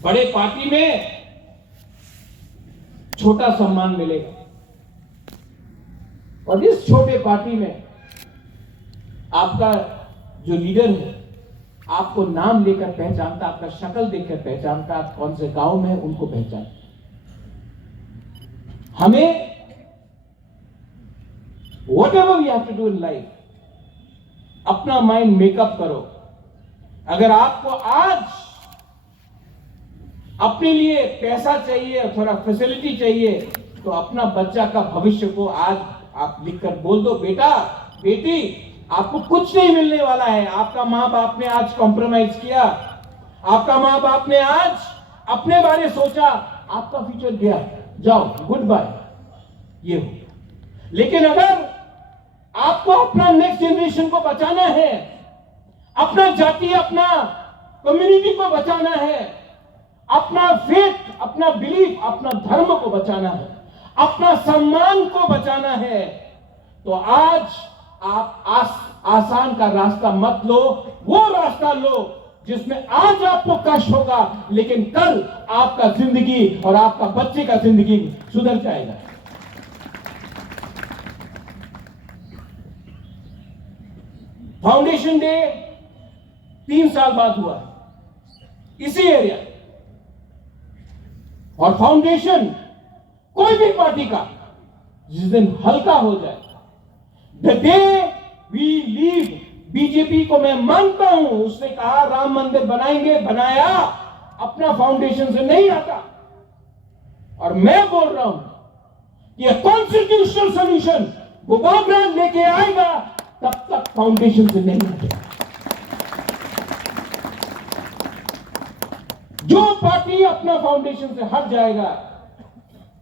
बड़े पार्टी में छोटा सम्मान मिलेगा, और इस छोटे पार्टी में आपका जो लीडर है आपको नाम लेकर पहचानता, आपका शक्ल देखकर पहचानता, आप कौन से गांव में हैं उनको पहचानता। हमें whatever we have to do in life, अपना माइंड मेकअप करो। अगर आपको आज अपने लिए पैसा चाहिए, थोड़ा फैसिलिटी चाहिए, तो अपना बच्चा का भविष्य को आज आप लिखकर बोल दो, बेटा बेटी आपको कुछ नहीं मिलने वाला है। आपका मां बाप ने आज कॉम्प्रोमाइज किया, आपका मां बाप ने आज अपने बारे सोचा, आपका फ्यूचर गया, जाओ गुड बाय, ये हो। लेकिन अगर आपको अपना नेक्स्ट जनरेशन को बचाना है, अपना जाति, अपना कम्युनिटी को बचाना है, अपना फेथ, अपना बिलीफ, अपना धर्म को बचाना है, अपना सम्मान को बचाना है, तो आज आप आसान का रास्ता मत लो, वो रास्ता लो जिसमें आज आपको कष्ट होगा, लेकिन कल आपका जिंदगी और आपका बच्चे का जिंदगी सुधर जाएगा। फाउंडेशन डे 3 साल बाद हुआ है इसी एरिया, और फाउंडेशन कोई भी पार्टी का जिस दिन हल्का हो जाए, the day we leave BJP को मैं मानता हूं, उसने कहा राम मंदिर बनाएंगे, बनाया, अपना फाउंडेशन से नहीं आता। और मैं बोल रहा हूं कि कॉन्स्टिट्यूशनल सोल्यूशन वो बाबरा लेके आएगा, तब तक फाउंडेशन से नहीं हटेगा। जो पार्टी अपना फाउंडेशन से हट जाएगा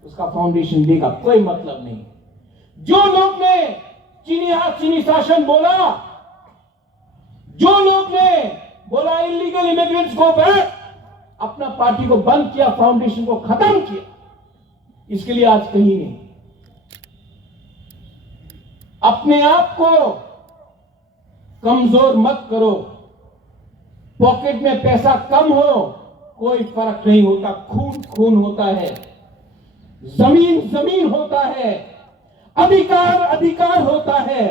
उसका फाउंडेशन डे का कोई मतलब नहीं। जो लोग ने चीनी हाथ चीनी शासन बोला, जो लोग ने बोला इलीगल इमिग्रेंट्स को बैक, अपना पार्टी को बंद किया, फाउंडेशन को खत्म किया, इसके लिए आज कहीं नहीं। अपने आप को कमजोर मत करो। पॉकेट में पैसा कम हो कोई फर्क नहीं होता, खून खून होता है, जमीन जमीन होता है, अधिकार अधिकार होता है,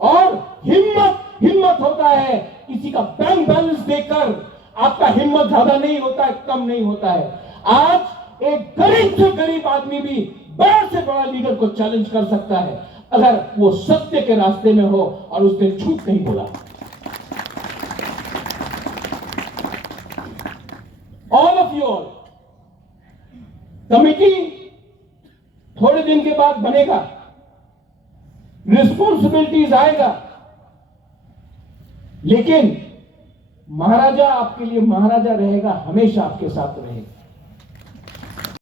और हिम्मत हिम्मत होता है। किसी का बैंक बैलेंस देखकर आपका हिम्मत ज्यादा नहीं होता है, कम नहीं होता है। आज एक गरीब से गरीब आदमी भी बड़ा से बड़ा लीडर को चैलेंज कर सकता है अगर वो सत्य के रास्ते में हो और उसने झूठ नहीं बोला। All of you all, committee थोड़े दिन के बाद बनेगा, रिस्पॉन्सिबिलिटीज आएगा, लेकिन महाराजा आपके लिए महाराजा रहेगा, हमेशा आपके साथ रहेगा।